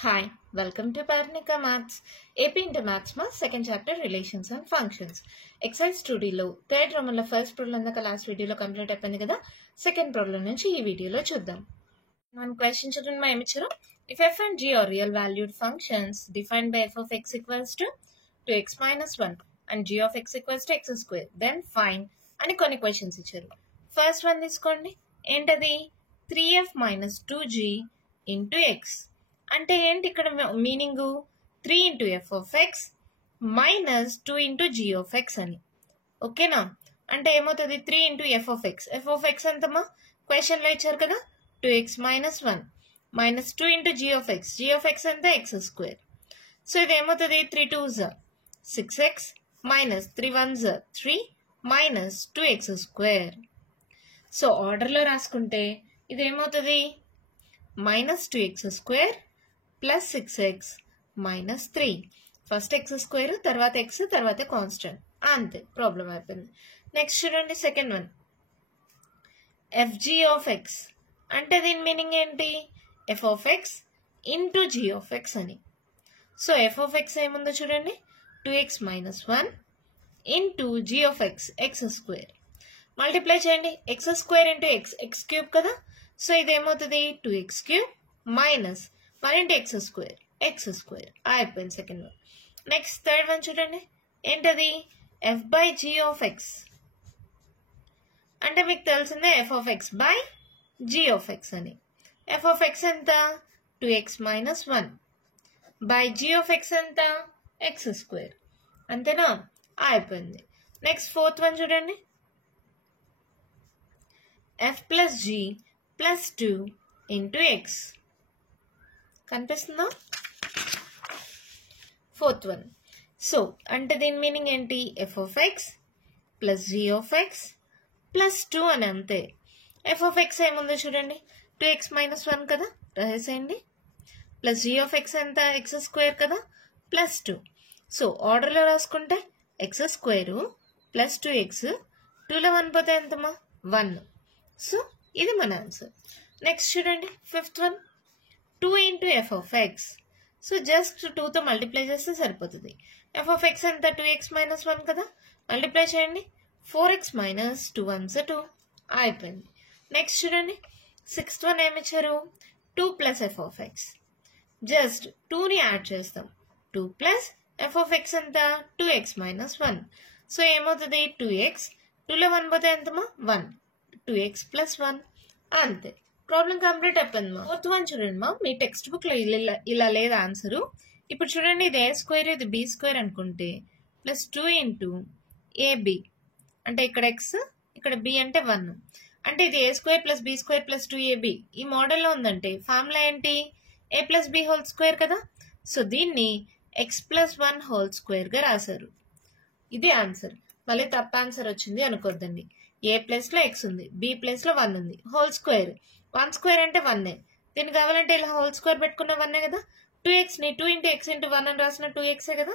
Hi, welcome to Parnika Maths. AP into Maths ma second chapter Relations and Functions. Exercise 2D లో third Roman లో first problem అందాక last video లో complete అయిపోయింది కదా. second problem నుంచి ఈ వీడియోలో చూద్దాం. మనం క్వశ్చన్ చూడండి మా ఏమి ఇచ్చారు. If f and g are real valued functions defined by f of x equals to 2x minus 1 and g of x equals to x square, then find అని కొన్ని క్వశ్చన్స్ ఇచ్చారు. ఫస్ట్ వన్ తీసుకోండి. ఏంటది? 3f minus 2g into x. అంటే ఏంటి ఇక్కడ meaning? 3 into f of x minus 2 into g of x అని. ఓకేనా? అంటే ఏమవుతుంది? 3 into f of x. F of x ఎంతమ్మా? క్వశ్చన్లో ఇచ్చారు కదా, 2x minus 1 minus 2 into g of x. G of x ఎంత? X square. సో ఇది ఏమవుతుంది? 3 2s 6x minus 3 1s 3 minus 2x square. So ఆర్డర్లో రాసుకుంటే ఇది ఏమవుతుంది? Minus 2x square plus 6x minus 3. First x square, తర్వాత ఎక్స్, తర్వాత constant. అంతే, ప్రాబ్లం అయిపోయింది. నెక్స్ట్ చూడండి second one. F g of x అంటే దీని మీనింగ్ ఏంటి? F of x into g of x అని. సో ఎఫ్ ఆఫ్ ఎక్స్ ఏముందో చూడండి, 2x minus 1 into g of x, x square. Multiply చేయండి, x square into x, x cube కదా. So ఇది ఏమవుతుంది? 2x cube minus 1 into x square, x square. అయిపోయింది second one. Next third one చూడండి. ఏంటది? F by g of x అంటే మీకు తెలిసిందే f of x by g of x అని. ఎఫ్ ఆఫ్ ఎక్స్ ఎంత? 2x minus 1 by g of x ఎంత? X square. అంతేనా? అయిపోయింది. నెక్స్ట్ ఫోర్త్ వన్ చూడండి. F plus g plus 2 into x. కనిపిస్తుందా? Fourth one. సో అంటే దీని మీనింగ్ ఏంటి? F of x plus g of x plus 2 అని. అంతే. ఎఫ్ ఆఫ్ ఎక్స్ ఏముందో చూడండి, 2x మైనస్ 1 కదా, రాసేయండి. ప్లస్ జీ ఆఫ్ ఎక్స్ ఎంత? ఎక్స్ స్క్వేర్ కదా, ప్లస్ 2. సో ఆర్డర్లో రాసుకుంటే ఎక్స్ స్క్వేర్ ప్లస్ 2x, 2లో 1 పోతే ఎంతమ్మా? 1. సో ఇది మన ఆన్సర్. నెక్స్ట్ చూడండి fifth one. 2 into f of X. So just 2తో మల్టిప్లై చేస్తే సరిపోతుంది. ఎఫ్ ఆఫ్ ఎక్స్ ఎంత? 2x మైనస్ 1 కదా, మల్టిప్లై చేయండి. 4x minus 2 1s 2. అయిపోయింది. నెక్స్ట్ చూడండి సిక్స్త్ వన్ ఏమిచ్చారు? 2 plus f of x. Just 2ని యాడ్ చేస్తాం. 2 ప్లస్ ఎఫ్ ఆఫ్ ఎక్స్ ఎంత? 2x minus 1. సో ఏమవుతుంది? 2x, 2లో 1 పోతే ఎంతమా? 1. 2x plus 1. అంతే, ప్రాబ్లం కంప్లీట్ అయిపోయింది మా. ఫోర్త్ వన్ చూడండి మా, మీ టెక్స్ట్ బుక్ లో ఇలా లేదు ఆన్సరు. ఇప్పుడు చూడండి, ఇది ఏ స్క్వేర్, ఇది బి స్క్వేర్ అనుకుంటే ప్లస్ 2 ఇంటూ ఏబి అంటే ఇక్కడ ఎక్స్, ఇక్కడ బి అంటే 1. అంటే ఇది a square plus b square plus 2ab ఈ మోడల్లో ఉందంటే ఫార్ములా ఏంటి? A plus b whole square కదా. సో దీన్ని ఎక్స్ ప్లస్ 1 హోల్ స్క్వేర్ గా రాశారు. ఇది ఆన్సర్. మళ్ళీ తప్ప ఆన్సర్ వచ్చింది అనుకోద్దండి. ఏ ప్లేస్ లో ఎక్స్ ఉంది, బి ప్లేస్ లో 1 ఉంది, హోల్ స్క్వేర్. 1 స్క్వేర్ అంటే 1. దీన్ని కావాలంటే ఇలా హోల్ స్క్వేర్ పెట్టుకున్న 1 కదా. 2x ని 2 ఇంటూ ఎక్స్ ఇంటూ 1 అని రాసిన 2x కదా.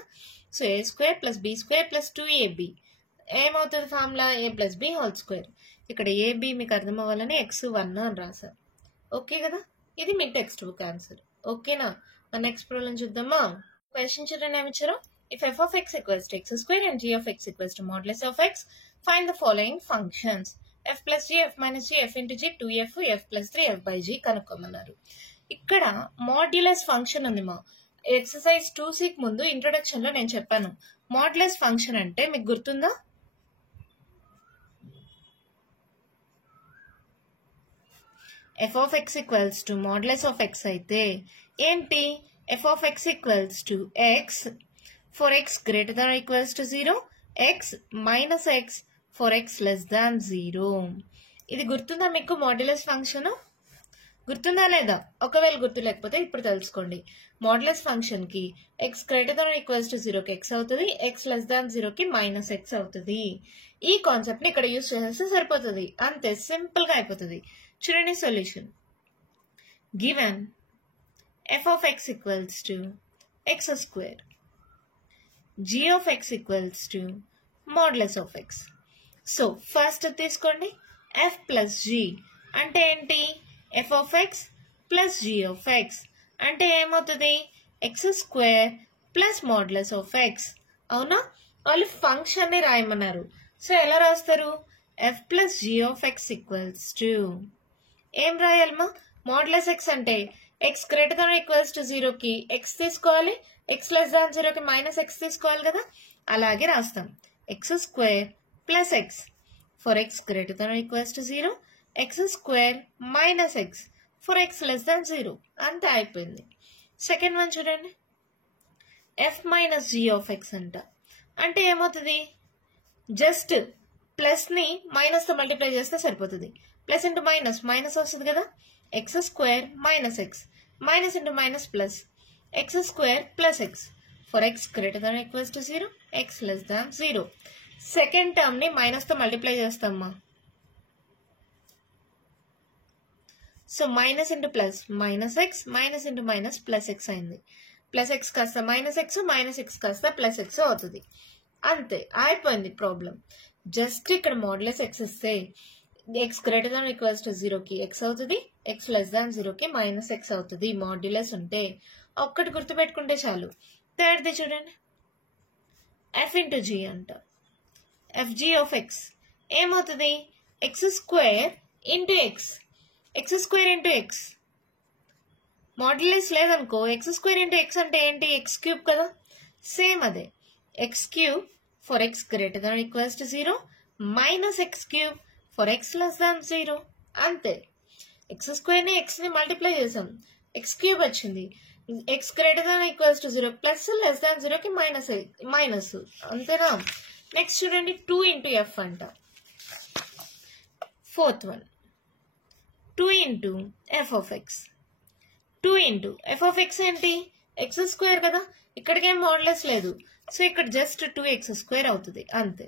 So a square plus b square plus 2ab ఏమవుతుంది? Formula a plus b whole square. ఇక్కడ ఏబి మీకు అర్థం అవ్వాలని x 1 అని రాశారు. ఓకే కదా. ఇది మీ టెక్స్ట్ బుక్ ఆన్సర్. ఓకేనా? మన నెక్స్ట్ ప్రాబ్లం చూద్దామా. క్వశ్చన్ చూడండి ఏమిచ్చారో. If f of x equals to x square and g of x equals to modulus of x, find the following functions. f plus g, f minus g, f into g, 2f, f plus 3, f by g కనుక్కోమన్నారు. ఇక్కడ modulus function ఉంది మా. Exercise 2C ముందు introduction లో నేను చెప్పాను modulus function అంటే మీకు గుర్తుందా? f of x equals to modulus of x అయితే ఏంటి? f of x equals to x for x greater than or equals to 0, x minus x for x less than 0. ఇది గుర్తుందా మీకు? మాడ్యులస్ ఫంక్షన్ గుర్తుందా లేదా? ఒకవేళ గుర్తు లేకపోతే ఇప్పుడు తెలుసుకోండి. మాడ్యులస్ ఫంక్షన్ కి x greater than equals to 0 కి x అవుతుంది, x లెస్ దాన్ 0 కి మైనస్ x అవుతుంది. ఈ కాన్సెప్ట్ ని ఇక్కడ యూజ్ చేస్తే సరిపోతుంది. అంతే, సింపుల్ గా అయిపోతుంది. చూడండి solution. Given f of x equals to x square, g of x equals to modulus of x. So first తీసుకోండి f plus g అంటే ఏంటి? f of x plus g of x. అంటే ఏమవుతుంది x square plus modulus of x. అవునా, వాళ్ళు function ని రాయమన్నారు. So ఎలా రాస్తారు, f plus g of x equals to ఏం రాయాలమ్మా, మాడ్యులస్ ఎక్స్ అంటే x greater than equals to 0కి ఎక్స్ తీసుకోవాలి, ఎక్స్ లెస్ దాన్ 0కి మైనస్ ఎక్స్ తీసుకోవాలి కదా. అలాగే రాస్తాం x square plus x for x greater than equals to 0, x square minus x for x less than 0. అంతే అయిపోయింది. సెకండ్ వన్ చూడండి, f minus g of x అంట. అంటే ఏమవుతుంది, జస్ట్ ప్లస్ ని మైనస్ తో మల్టిప్లై చేస్తే సరిపోతుంది. ప్లస్ ఇంటూ మైనస్ మైనస్ వస్తుంది కదా, x square minus x, minus into minus plus, x square plus x for x greater than equals to 0, x less than 0. Second term ని minus తో multiply చేస్తామా. So minus into plus minus x, minus into minus plus x అయింది. Plus x కాస్త minus x, minus X కాస్త plus X అవుతుంది. అంతే అయిపోయింది problem. Just ఇక్కడ మాడ్యులస్ ఎక్స్ ఇస్తే X greater than equals to 0కి ఎక్స్ అవుతుంది, ఎక్స్ లెస్ దాన్ 0కి మైనస్ ఎక్స్ అవుతుంది. మాడ్యులస్ ఉంటే ఒక్కటి గుర్తుపెట్టుకుంటే చాలు. థర్డ్ ది చూడండి, ఎఫ్ ఇంటూ జీ అంట. ఎఫ్ జీ ఆఫ్ ఎక్స్ ఏమవుతుంది, x square into x, x square into X. Modulus లేదనుకో ఎక్స్ స్క్వేర్ ఇంటూ ఎక్స్ అంటే ఏంటి, ఎక్స్ క్యూబ్ కదా. సేమ్ అదే X cube for x greater than equals to 0 minus x cube for x less than 0. అంతే, X square ని X ని multiply చేసాం, X cube వచ్చింది. X greater than equals to 0 plus less than 0కి minus minus. అంతేనా. Next చూడండి 2 into F అంట. Fourth one 2 into f of X. 2 into f of X ఏంటి, ఎక్స్ స్క్వేర్ కదా, ఇక్కడికేం మాడ్యులస్ లేదు. సో ఇక్కడ జస్ట్ 2x స్క్వేర్ అవుతుంది అంతే.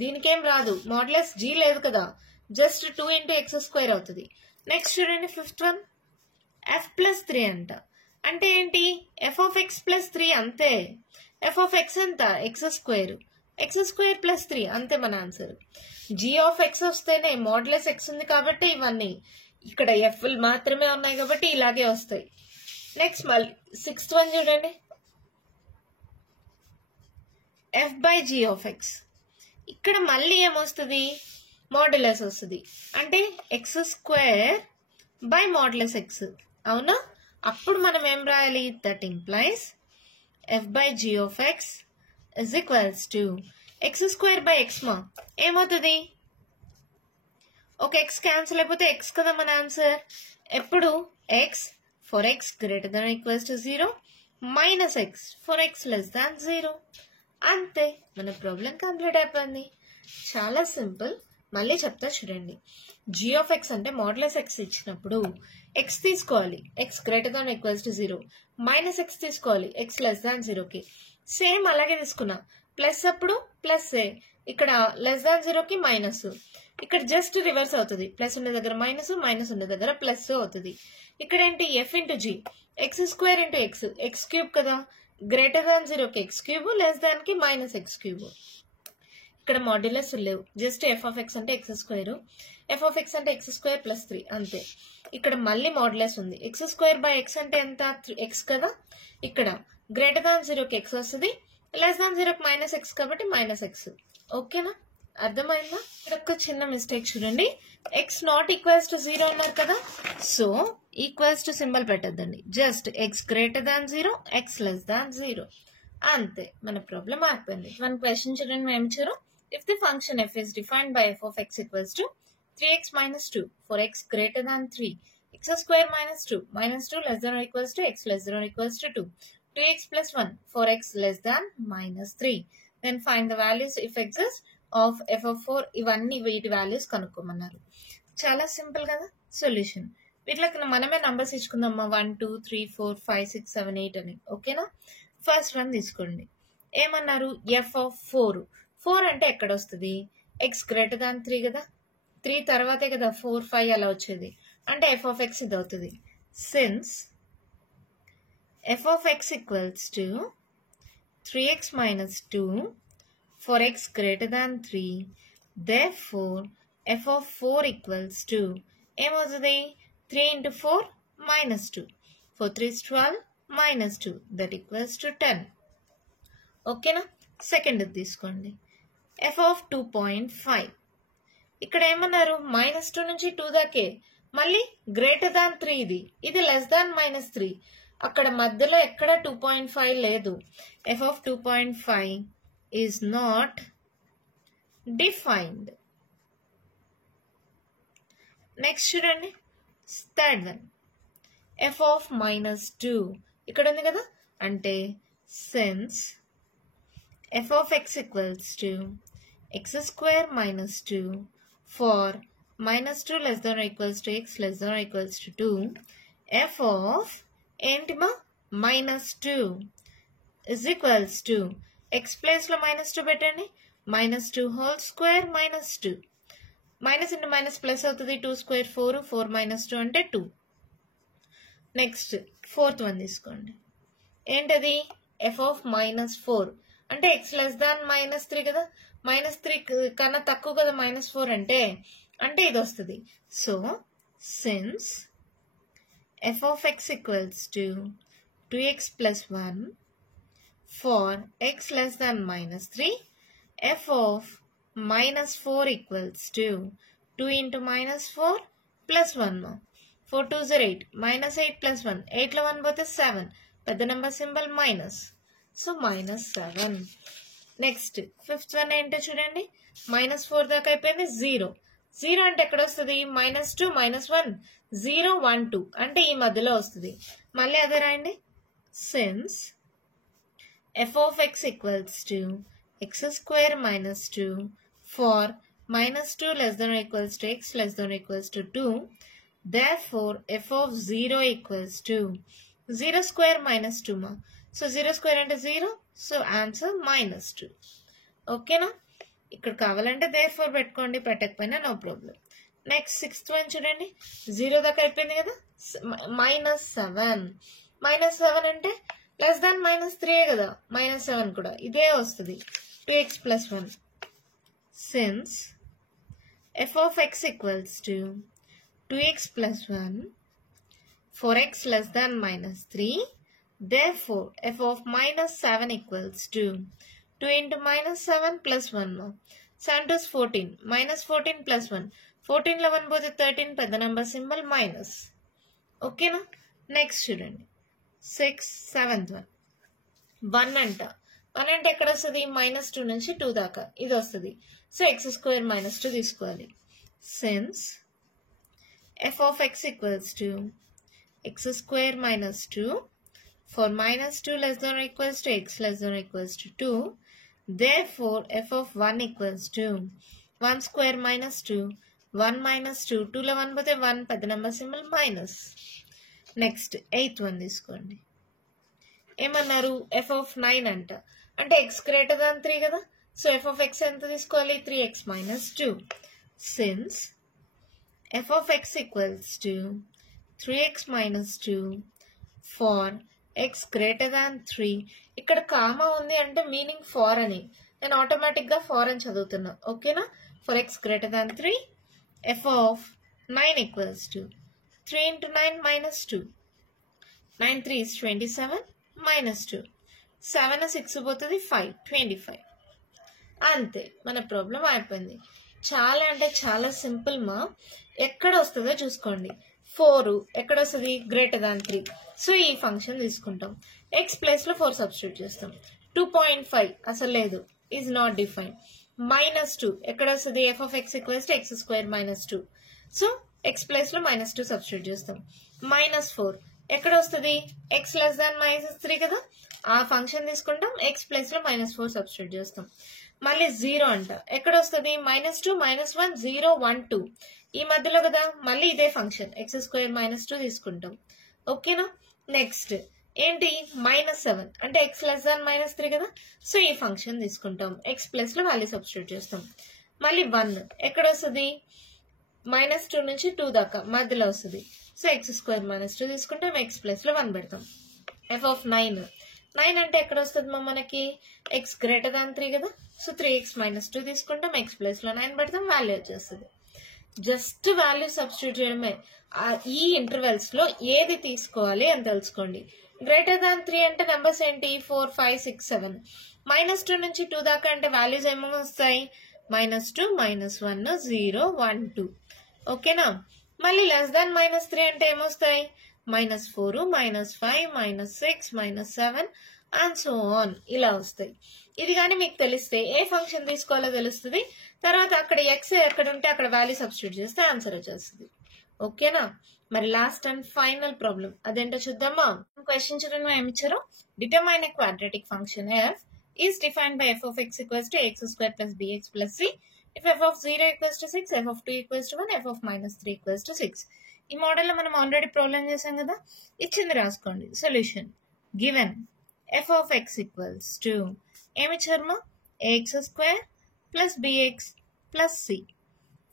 దీనికేం రాదు, మాడ్యులస్ జీ లేదు కదా, జస్ట్ 2 ఇంటూ ఎక్స్ స్క్వేర్ అవుతుంది. నెక్స్ట్ చూడండి ఫిఫ్త్ వన్, ఎఫ్ ప్లస్ 3 అంట. అంటే ఏంటి, ఎఫ్ ఆఫ్ ఎక్స్ ప్లస్ 3 అంతే. ఎఫ్ ఆఫ్ ఎక్స్ ఎంత, ఎక్స్ స్క్వేర్ ప్లస్ 3 అంతే మన ఆన్సర్. జీ ఆఫ్ ఎక్స్ వస్తేనే మాడ్యులస్ ఎక్స్ ఉంది కాబట్టి ఇవన్నీ, ఇక్కడ ఎఫ్ మాత్రమే ఉన్నాయి కాబట్టి ఇలాగే వస్తాయి. నెక్స్ట్ మళ్ళీ సిక్స్త్ వన్ చూడండి, f by g of x. ఇక్కడ మళ్ళీ ఏమొస్తుంది, మాడ్యులస్ వస్తుంది. అంటే x square by modulus x. అవునా, అప్పుడు మనం ఏం రాయాలి, that implies f by g of x is equals to x square by x. మా ఏమవుతుంది, ఒక ఎక్స్ క్యాన్సిల్ అయిపోతే ఎక్స్ కదా మన ఆన్సర్. ఎప్పుడు X for x greater than equals to 0 minus x for x less than 0. అంతే, మన problem complete అయిపోయింది. చాలా సింపుల్. మళ్ళీ చెప్తా చూడండి, జీ ఆఫ్ ఎక్స్ అంటే మాడ్యులస్ ఎక్స్ ఇచ్చినప్పుడు ఎక్స్ తీసుకోవాలి, X greater than equals to 0 minus x తీసుకోవాలి, ఎక్స్ లెస్ దాన్ 0కి. సేమ్ అలాగే తీసుకున్నా, ప్లస్ అప్పుడు ప్లస్ ఏ, ఇక్కడ లెస్ దాన్ 0కి మైనస్. ఇక్కడ జస్ట్ రివర్స్ అవుతుంది, ప్లస్ ఉండే దగ్గర మైనస్, మైనస్ ఉండే దగ్గర ప్లస్ అవుతుంది. ఇక్కడ ఏంటి, f into g, x square into x, x cube కదా, గ్రేటర్ దాన్ 0కి ఎక్స్ క్యూబ్, లెస్ దాన్ కి మైనస్ ఎక్స్ క్యూబ్. ఇక్కడ మాడ్యులస్ లేవు, జస్ట్ ఎఫ్ ఆఫ్ ఎక్స్ అంటే x square, f of x అంటే ఎక్స్ స్క్వేర్ ప్లస్ 3 అంతే. ఇక్కడ మళ్ళీ మాడ్యులస్ ఉంది, ఎక్స్ స్క్వేర్ బై ఎక్స్ అంటే ఎంత, ఎక్స్ కదా. ఇక్కడ గ్రేటర్ దాన్ 0కి ఎక్స్ వస్తుంది, లెస్ దాన్ 0కి మైనస్ ఎక్స్ కాబట్టి మైనస్ ఎక్స్. ఓకేనా, అర్థమైందా. ఇక్కడ ఒక చిన్న మిస్టేక్ చూడండి, ఎక్స్ నాట్ ఈక్వల్స్ టు 0 అన్నారు కదా, సో ఈక్వల్స్ టు సింబల్ పెట్టద్దండి, just x greater than 0, x less than 0. అంతే, మన ప్రాబ్లం అయిపోయింది. వన్ క్వశ్చన్ చూడండి మేము ఇచ్చారు, if the function F is defined by F of x equals to 3x minus 2 for x greater than 3, x square minus 2 less than or equals to x less than or equals to 2, 2x plus 1 for x less than minus 3. Then find the values if exists of f of 4. ఇవన్నీ వీటి values కనుక్కోమన్నారు. చాలా simple కదా solution. వీటికి మనమే numbers ఇచ్చుకుందామా, 1 2 3 4 5 6 7 8 అని. ఓకేనా, first one తీసుకోండి. ఏమన్నారు, ఎఫ్ ఆఫ్ 4 అంటే ఎక్కడ వస్తుంది, ఎక్స్ గ్రేటర్ దాన్ 3 కదా, 3 తర్వాతే కదా 4 5 అలా వచ్చేది, అంటే ఎఫ్ ఆఫ్ ఎక్స్ ఇది అవుతుంది. Since F of x equals to 3x minus 2 for x greater than 3, therefore f of 4 equals to ఏమవుతుంది, 3 into 4 minus 2. 4 3 is 12 minus 2 that equals to 10. ఓకేనా? సెకండ్ తీసుకోండి f of 2.5. ఇక్కడ ఏమన్నారు -2 నుంచి 2 దాకే, మళ్ళీ గ్రేటర్ దాన్ 3 ఇది లెస్ దాన్ -3. అక్కడ మధ్యలో ఎక్కడ 2.5 లేదు. f of 2.5 is not defined. Next చూడండి థర్డ్ వన్ f of -2 ఇక్కడ ఉంది కదా, అంటే since f of x equals to x square minus 2 for -2 less than or equals to x less than or equals to 2, f of ఏంటి మా -2 is equals to x place లో -2 పెట్టండి, -2 whole square minus 2. Minus into minus plus అవుతుంది, 2 square 4, 4 minus 2 అంటే 2. Next fourth one తీసుకోండి, ఏంటది f of -4 అంటే x less than -3 కదా, -3 కన్నా తక్కువ కదా -4 అంటే ఇది వస్తుంది. So since f of x equals to 2x plus 1 for x less than -3, f of -4 equals to 2 into -4 plus 1 more. 4 2s are 8, -8 plus 1, 8 లో 1 పోతే 7, పెద్ద number symbol minus, so -7. Next fifth one ఏంటో చూడండి, -4 దాకా అయిపోయింది, 0 అంటే ఎక్కడ వస్తుంది, -2 -1 0 1 2 అంటే ఈ మధ్యలో వస్తుంది. మళ్ళీ అదే రాయండి, since f of x equals to x square minus 2 for -2 less than or equals to x less than or equals to 2, therefore f of 0 equals to 0 square minus 2 ma. So 0 square అంటే 0, so answer -2. ఓకేనా? ఇక్కడ కావాలంటే therefore పెట్టుకోండి, పెట్టకపోయినా no problem. Next sixth one చూడండి, 0 దాకా అయిపోయింది కదా, -7 అంటే లెస్ దాన్ -3 కదా, -7 కూడా ఇదే వస్తుంది, 2x plus 1. Since f of x equals to 2x plus 1 for x less than -3, therefore f of -7 equals to 2 into -7 plus 1 more. 7 2 is 14, -14 plus 1, 14 లో 1 పోతే 13, పెద్ద నెంబర్ సింబల్ మైనస్. ఓకేనా? నెక్స్ట్ చూడండి సెవెంత్ వన్, 1 అంటే ఎక్కడ వస్తుంది, -2 నుంచి 2 దాకా ఇది వస్తుంది, సో x square minus 2 తీసుకోవాలి. Since f of x equals to x square minus 2 for -2 less than or equals to x less than or equals to 2, therefore f of 1 equals to 1 square minus 2, 1 minus 2, 2 లో 1 పోతే 1, పెద్ద number symbol minus. Next eighth one తీసుకోండి, ఏమన్నారు f of 9 అంటే x greater than 3 కదా, so f of x ఎంత తీసుకోవాలి, 3x minus 2. Since f of x equals to 3x minus 2 for x greater than 3, ఇక్కడ కామా ఉంది అంటే మీనింగ్ ఫార్ అని, నేను ఆటోమేటిక్గా ఫార్ అని చదువుతున్నా. ఓకేనా? For x greater than 3, f of 9 equals to 3 into 9 minus 2, 9 3 is 27 minus 2, 7 6 పోతుంది 5, 25. అంతే, మన ప్రాబ్లం అయిపోయింది. చాలా అంటే చాలా సింపుల్ మా. ఎక్కడ వస్తుందో చూసుకోండి, 4 ఎక్కడ వస్తుంది, గ్రేటర్ దాన్ 3, సో ఈ ఫంక్షన్ తీసుకుంటాం, ఎక్స్ ప్లేస్ లో 4 సబ్స్టిట్యూట్ చేస్తాం. 2.5 అసలు లేదు, ఈజ్ నాట్ డిఫైన్. -2 ఎక్కడ వస్తుంది, f of x equals to x square minus 2, so X place లో -2 సబ్స్టిట్యూట్ చేస్తాం. -4 ఎక్కడ వస్తుంది, x less than -3 కదా, ఆ ఫంక్షన్ తీసుకుంటాం, ఎక్స్ ప్లేస్ లో -4 సబ్స్టిట్యూట్ చేస్తాం. మళ్ళీ 0 ఎక్కడ వస్తుంది, -2 -1 0 1 2 ఈ మధ్యలో కదా, మళ్ళీ ఇదే ఫంక్షన్ x square minus 2 తీసుకుంటాం. ఓకేనా? నెక్స్ట్ ఏంటి, -7 అంటే x less than -3 కదా, సో ఈ ఫంక్షన్ తీసుకుంటాం, ఎక్స్ ప్లస్ లో వాల్యూ సబ్స్టిట్యూట్ చేస్తాం. మళ్ళీ 1 ఎక్కడ వస్తుంది, -2 నుంచి 2 దాకా మధ్యలో వస్తుంది, సో x square minus 2 తీసుకుంటాం, ఎక్స్ ప్లస్ లో 1 పెడతాం. f of 9 అంటే ఎక్కడ వస్తుంది మనకి, x greater than 3 కదా, సో 3x minus 2 తీసుకుంటాం, ఎక్స్ ప్లస్ లో 9 పెడతాం, వాల్యూ వచ్చేస్తుంది. జస్ట్ వాల్యూ సబ్స్టిట్యూట్ చేయడమే, ఈ ఇంటర్వెల్స్ లో ఏది తీసుకోవాలి అని తెలుసుకోండి. గ్రేటర్ దాన్ 3 అంటే నెంబర్స్ ఏంటి? 4, 5, 6, 7. -2 నుంచి 2 దాకా అంటే వాల్యూస్ ఏమేమి వస్తాయి? -2, -1, 0, 1, 2. ఓకేనా? మళ్ళీ లెస్ దాన్ -3 అంటే ఏమొస్తాయి? -4, -5, -6, -7 అండ్ సో ఆన్ ఇలా వస్తాయి. ఇది కానీ మీకు తెలిస్తే ఏ ఫంక్షన్ తీసుకోవాలో తెలుస్తుంది. తర్వాత అక్కడ ఎక్స్ ఎక్కడ ఉంటే అక్కడ వాల్యూ సబ్స్టిట్యూట్ చేస్తే ఆన్సర్ వచ్చేస్తుంది. ఓకేనా? మరి లాస్ట్ అండ్ ఫైనల్ ప్రాబ్లం అదేంటో చూద్దామా? క్వశ్చన్ చూడండి ఏమి ఇచ్చారు. Determine a quadratic function f is defined by f of x equals to x square plus bx plus c if f of 0 equals to 6, f of 2 equals to 1, f of -3 equals to 6. ఈ model లో మనం already problem చేసాం కదా, ఇచ్చింది రాసుకోండి. Solution given f of x equals to ఏమి ఇచ్చారు? ax square plus bx plus c.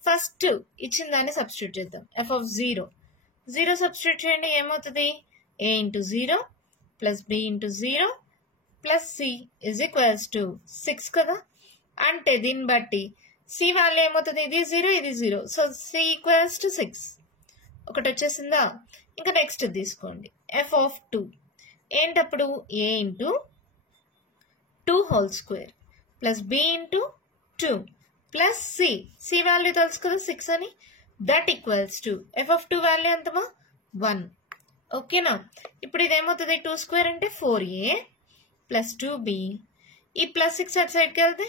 First ఇచ్చిన దాన్ని సబ్స్టిట్యూట్ చేద్దాం. f of 0 సబ్స్టిట్యూట్ చేయండి. ఏమవుతుంది? a into 0 plus b into 0 plus c is equals to 6 కదా. అంటే దీన్ని బట్టి c వాల్యూ ఏమవుతుంది? ఇది 0, ఇది 0. సో c ఈక్వల్స్ టు 6 ఒకటి వచ్చేసిందా? ఇంకా నెక్స్ట్ తీసుకోండి. f of 2 ఏంటప్పుడు? a into 2 whole square plus b into 2 plus c value తెలుసు కదా 6 అని. That equals to f of 2 value ఎంతమా? 1. ఓకేనా? ఇప్పుడు ఇది ఏమవుతుంది? 2 స్క్వేర్ అంటే 4a ప్లస్ 2b. ఈ ప్లస్ 6 అటు సైడ్కి వెళ్తే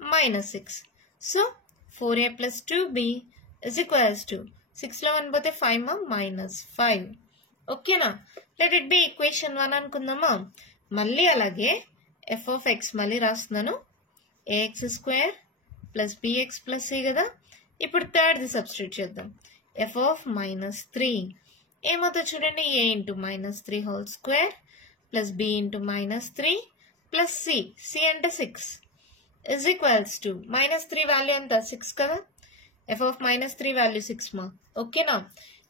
-6. So 4a plus 2b is equals to 6లో 1 పోతే 5 -5. ఓకేనా? లెట్ ఇట్ బి ఈక్వేషన్ 1 అనుకుందామా? మళ్ళీ అలాగే f of x మళ్ళీ రాస్తున్నాను. ax square plus bx plus c కదా. ఇప్పుడు థర్డ్ది సబ్స్టిట్యూట్ చేద్దాం. f of -3 ఏమవుతుంది చూడండి? a into -3 whole square plus b into -3 plus c అంటే 6 ఇజ్ ఈక్వల్స్ టు -3 వాల్యూ ఎంత? 6 కదా. f of -3 వాల్యూ 6 మా. ఓకేనా?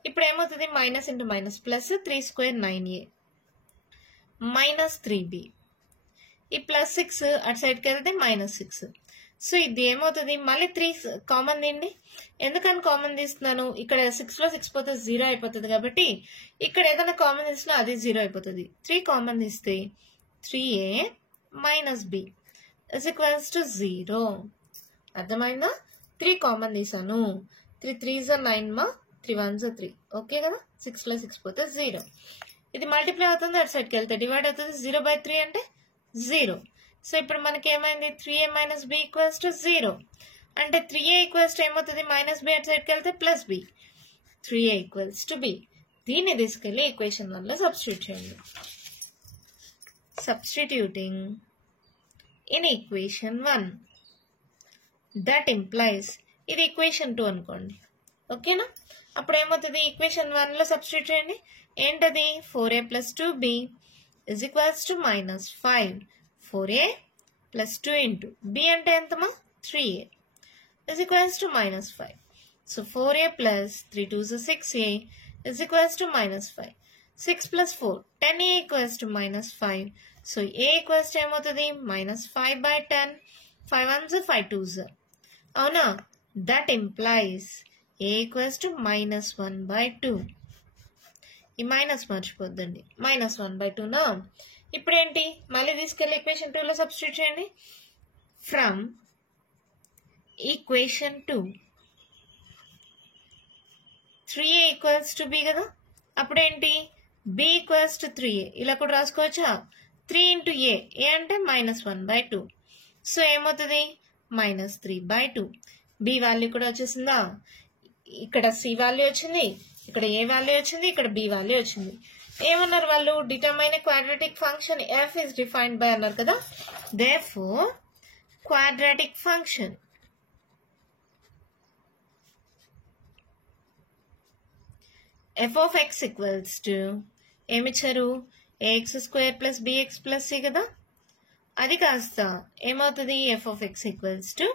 ఇప్పుడు ఏమవుతుంది? Minus into minus plus 3 square 9a -3b. ఈ ప్లస్ 6 అటు సైడ్కి వెళ్తే -6. సో ఇది ఏమవుతుంది? మళ్ళీ 3 కామన్ తీయండి. ఎందుకని కామన్ తీస్తున్నాను? ఇక్కడ 6లో 6 పోతే 0 అయిపోతుంది కాబట్టి ఇక్కడ ఏదైనా కామన్ తీసినా అది 0 అయిపోతుంది. 3 కామన్ తీస్తే 3a minus b is equals to 0. అర్థమైందా? 3 కామన్ తీసాను. 3 3s are 9 మా, 3 1s are 3. ఓకే కదా. 6లో 6 పోతే 0. ఇది మల్టిప్లై అవుతుంది, అటు సైడ్కి వెళ్తే డివైడ్ అవుతుంది. 0/3 అంటే 0. సో ఇప్పుడు మనకి ఏమైంది? 3a minus b equals to 0. అంటే 3a ఈక్వల్స్ టు ఏమవుతుంది? మైనస్ b అటు సైడ్కి వెళ్తే plus b. 3a equals to b. దీన్ని తీసుకెళ్ళి ఈక్వేషన్ 1లో సబ్స్టిట్యూట్ చేయండి. Substituting in equation 1 that implies ఇది ఈక్వేషన్ 2 అనుకోండి. ఓకేనా? అప్పుడు ఏమవుతుంది? ఈక్వేషన్ 1లో సబ్స్టిట్యూట్ చేయండి. ఏంటది? 4a plus 2b is equals to -5. 4a plus 2 into b అంటే ఎంతమా? 3a is equals to -5. So 4a plus 3 2s 6a is equals to -5. 6 plus 4 10a equals to -5. So a equals to ఏమవుతుంది? -5/10. 5 1s 5 2s. అవునా? That implies a equals to -1/2. ఈ minus మర్చిపోద్దండి. -1/2 నా. ఇప్పుడు ఏంటి? మళ్ళీ తీసుకెళ్ళి equation 2లో సబ్స్టిట్యూట్ చేయండి. From equation 2 3a equals to b కదా. అప్పుడేంటి? b ఈక్వల్స్ టు 3a ఇలా కూడా రాసుకోవచ్చా? 3 ఇంటూ a అంటే -1/2. సో ఏమవుతుంది? -3/2. b వాల్యూ కూడా వచ్చేసిందా? ఇక్కడ c వాల్యూ వచ్చింది, ఇక్కడ a వాల్యూ వచ్చింది, ఇక్కడ b వాల్యూ వచ్చింది. ఏమన్నారు వాళ్ళు? Determine quadratic function f is defined by అన్నారు కదా. therefore quadratic function f of x equals to ఏమిచ్చారు? ax square plus bx plus c కదా. అది కాస్త ఏమవుతుంది? f of x equals to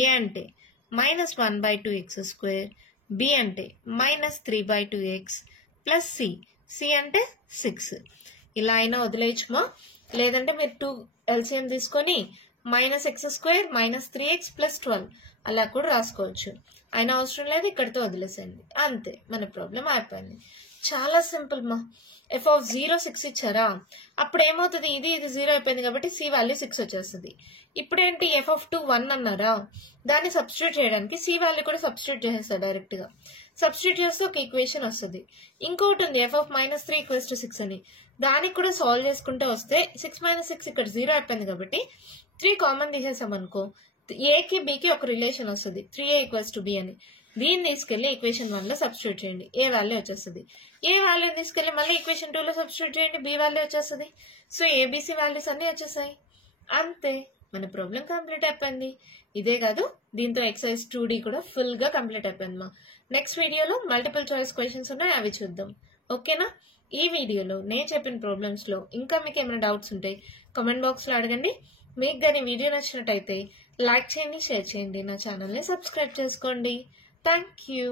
a అంటే -1/2x స్క్వేర్, b అంటే -3/2x ప్లస్ c అంటే 6. ఇలా అయినా వదిలేయచ్చుమా. లేదంటే మీరు 2 LCM తీసుకొని -x² -3x + 12 అలా కూడా రాసుకోవచ్చు. అయినా అవసరం లేదు, ఇక్కడితో వదిలేసేయండి, అంతే, మన ప్రాబ్లం అయిపోయింది. చాలా సింపుల్ మా. f(0) 6 ఇచ్చారా, అప్పుడు ఏమవుతుంది, ఇది 0 అయిపోయింది కాబట్టి c వాల్యూ 6 వచ్చేస్తుంది. ఇప్పుడేంటి f(2) 1 అన్నారా, దాన్ని సబ్స్టిట్యూట్ చేయడానికి c వాల్యూ కూడా సబ్స్టిట్యూట్ చేసేస్తారు డైరెక్ట్ గా. సబ్స్టిట్యూట్ చేస్తే ఒక ఈక్వేషన్ వస్తుంది. ఇంకోటి ఉంది f(-3) = 6 అని, దానికి కూడా సాల్వ్ చేసుకుంటే వస్తే 6 - 6 ఇక్కడ 0 అయిపోయింది కాబట్టి 3 కామన్ తీసేసాం అనుకో, ఏకి బికి ఒక రిలేషన్ వస్తుంది, 3a = b అని. దీన్ని తీసుకెళ్లి ఈక్వేషన్ 1 లో సబ్స్టిట్యూట్ చేయండి, ఏ వాల్యూ వచ్చేస్తుంది. ఏ వాల్యూ తీసుకెళ్లి మళ్ళీ ఈక్వేషన్ 2 లో సబ్స్టిట్యూట్ చేయండి, బి వాల్యూ వచ్చేస్తుంది. సో ఏబిసి వాల్యూస్ అన్ని వచ్చేసాయి, అంతే, మన ప్రాబ్లం కంప్లీట్ అయిపోయింది. ఇదే కాదు, దీంతో ఎక్సర్సైజ్ 2D కూడా ఫుల్ గా కంప్లీట్ అయిపోయింది మా. నెక్స్ట్ వీడియోలో మల్టిపుల్ చాయిస్ క్వశ్చన్స్ ఉన్నాయి, అవి చూద్దాం. ఓకేనా? ఈ వీడియోలో నేను చెప్పిన ప్రాబ్లమ్స్ లో ఇంకా మీకు ఏమైనా డౌట్స్ ఉంటే కామెంట్ బాక్స్ లో అడగండి. మీకు కానీ వీడియో నచ్చినట్టయితే లైక్ చేయండి, షేర్ చేయండి, నా ఛానల్ని సబ్స్క్రైబ్ చేసుకోండి. Thank you.